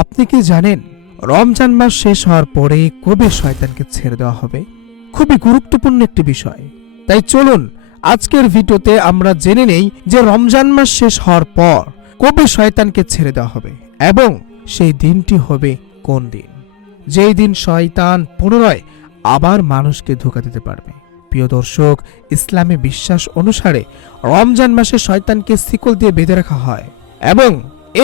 আপনি কি জানেন, রমজান মাস শেষ হওয়ার পরে কবে শয়তানকে ছেড়ে দেওয়া হবে? খুবই গুরুত্বপূর্ণ একটি বিষয়। তাই চলুন, আজকের ভিডিওতে আমরা জেনে নেই যে রমজান মাস শেষ হওয়ার পর কবে শয়তানকে ছেড়ে দেওয়া হবে এবং সেই দিনটি হবে কোন দিন? যেই দিন শয়তান পুনরায় আবার মানুষকে ধোকা দিতে পারবে। প্রিয় দর্শক, ইসলামে বিশ্বাস অনুসারে রমজান মাসে শয়তানকে শিকল দিয়ে বেঁধে রাখা হয় এবং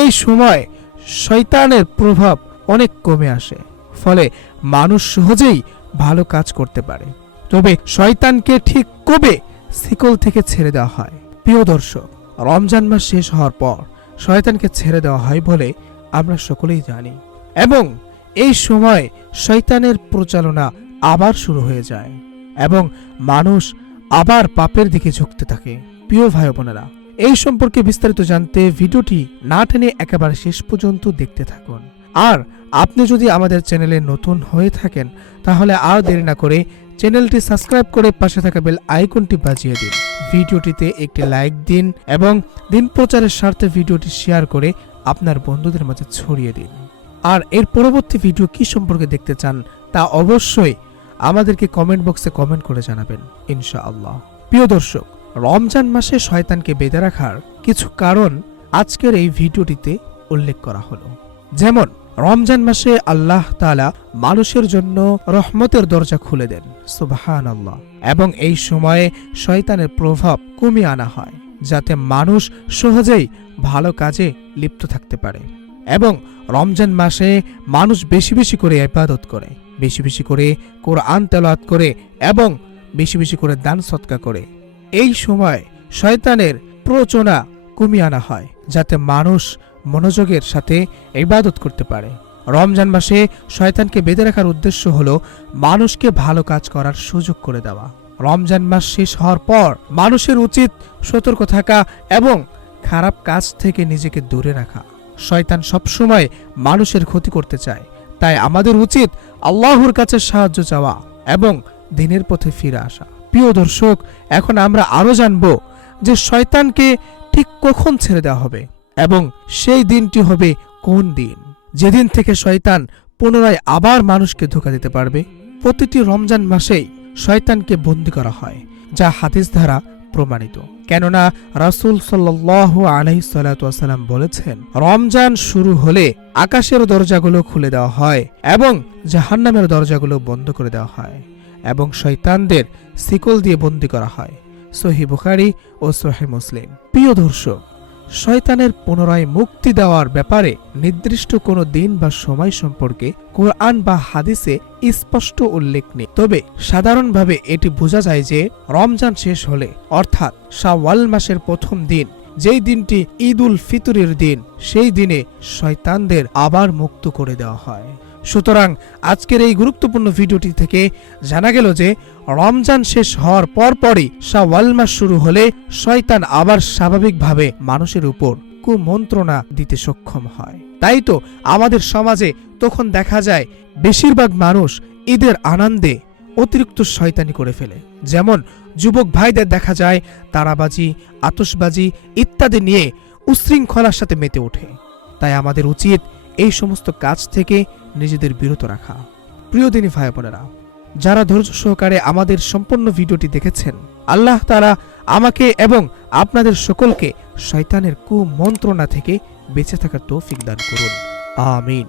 এই সময় শয়তানের প্রভাব অনেক কমে আসে, ফলে মানুষ সহজেই ভালো কাজ করতে পারে। তবে শয়তানকে ঠিক কবে শিকল থেকে ছেড়ে দেওয়া হয়? প্রিয় দর্শক, রমজান মাস শেষ হওয়ার পর শয়তানকে ছেড়ে দেওয়া হয় বলে আমরা সকলেই জানি। এবং এই সময় শয়তানের প্রচালনা আবার শুরু হয়ে যায় এবং মানুষ আবার পাপের দিকে ঝুঁকতে থাকে। প্রিয় ভাই বোনেরা এই সম্পর্কে বিস্তারিত জানতে ভিডিওটি না টেনে একেবারে শেষ পর্যন্ত দেখতে থাকুন। আর আপনি যদি আমাদের চ্যানেলে নতুন হয়ে থাকেন, তাহলে আর দেরি না করে চ্যানেলটি সাবস্ক্রাইব করে পাশে থাকা বেল আইকনটি বাজিয়ে দিন। ভিডিওটিতে একটি লাইক দিন এবং দিন প্রচারের স্বার্থে ভিডিওটি শেয়ার করে আপনার বন্ধুদের মাঝে ছড়িয়ে দিন। আর এর পরবর্তী ভিডিও কি সম্পর্কে দেখতে চান, তা অবশ্যই আমাদেরকে কমেন্ট বক্সে কমেন্ট করে জানাবেন, ইনশাআল্লাহ। প্রিয় দর্শক রমজান মাসে শয়তানকে বেঁধে রাখার কিছু কারণ আজকের এই ভিডিওটিতে উল্লেখ করা হলো। যেমন, রমজান মাসে আল্লাহ তাআলা মানুষের জন্য রহমতের দরজা খুলে দেন সুবাহান আল্লাহ এবং এই সময়ে শয়তানের প্রভাব কমিয়ে আনা হয়, যাতে মানুষ সহজেই ভালো কাজে লিপ্ত থাকতে পারে। এবং রমজান মাসে মানুষ বেশি বেশি করে ইবাদত করে, বেশি বেশি করে কোরআন তেলাওয়াত করে এবং বেশি বেশি করে দান সৎকা করে। এই সময় শয়তানের প্রচনা কমিয়ে আনা হয়, যাতে মানুষ মনোযোগের সাথে ইবাদত করতে পারে। রমজান মাসে শয়তানকে বেঁধে রাখার উদ্দেশ্য হল মানুষকে ভালো কাজ করার সুযোগ করে দেওয়া। রমজান মাস শেষ হওয়ার পর মানুষের উচিত সতর্ক থাকা এবং খারাপ কাজ থেকে নিজেকে দূরে রাখা। শয়তান সবসময় মানুষের ক্ষতি করতে চায়, তাই আমাদের উচিত আল্লাহর কাছে সাহায্য চাওয়া এবং দিনের পথে ফিরে আসা। প্রিয় দর্শক, এখন আমরা আরও জানব যে শয়তানকে ঠিক কখন ছেড়ে দেওয়া হবে এবং সেই দিনটি হবে কোন দিন? যেদিন থেকে শয়তান পুনরায় আবার মানুষকে ধোকা দিতে পারবে, প্রতিটি রমজান মাসেই শয়তানকে বন্দি করা হয়, যা হাদিস দ্বারা প্রমাণিত। কেননা রাসূল সাল্লাল্লাহু আলাইহি সাল্লাম বলেছেন, রমজান শুরু হলে আকাশের দরজাগুলো খুলে দেওয়া হয় এবং জাহান্নামের দরজাগুলো বন্ধ করে দেওয়া হয়। এবং শয়তানদের শিকল দিয়ে বন্দি করা হয়। সহি বুখারি ও সহি মুসলিম। প্রিয় দর্শক, শয়তানের পুনরায় মুক্তি দেওয়ার ব্যাপারে নির্দিষ্ট কোনো দিন বা সময় সম্পর্কে কোরআন বা হাদিসে স্পষ্ট উল্লেখ নেই। তবে সাধারণভাবে এটি বোঝা যায় যে রমজান শেষ হলে, অর্থাৎ শাওয়াল মাসের প্রথম দিন, যেই দিনটি ঈদ উল ফিতরের দিন, সেই দিনে শয়তানদের আবার মুক্ত করে দেওয়া হয়। সুতরাং আজকের এই গুরুত্বপূর্ণ ভিডিওটি থেকে জানা গেল যে রমজান শেষ হওয়ার পরপরই শাওয়াল মাস শুরু হলে শয়তান আবার স্বাভাবিকভাবে মানুষের উপর কুমন্ত্রণা দিতে সক্ষম হয়। তাই তো আমাদের সমাজে তখন দেখা যায় বেশিরভাগ মানুষ ঈদের আনন্দে অতিরিক্ত শয়তানি করে ফেলে। যেমন যুবক ভাইদের দেখা যায় তারাবাজি আতসবাজি ইত্যাদি নিয়ে উশৃঙ্খলার সাথে মেতে ওঠে। তাই আমাদের উচিত এই সমস্ত কাজ থেকে নিজেদের বিরত রাখা। প্রিয় দিনী ভাই বোনেরা, যারা ধৈর্য সহকারে আমাদের সম্পূর্ণ ভিডিওটি দেখেছেন, আল্লাহ তারা আমাকে এবং আপনাদের সকলকে শয়তানের কুমন্ত্রণা থেকে বেঁচে থাকার তৌফিক দান করুন। আমিন।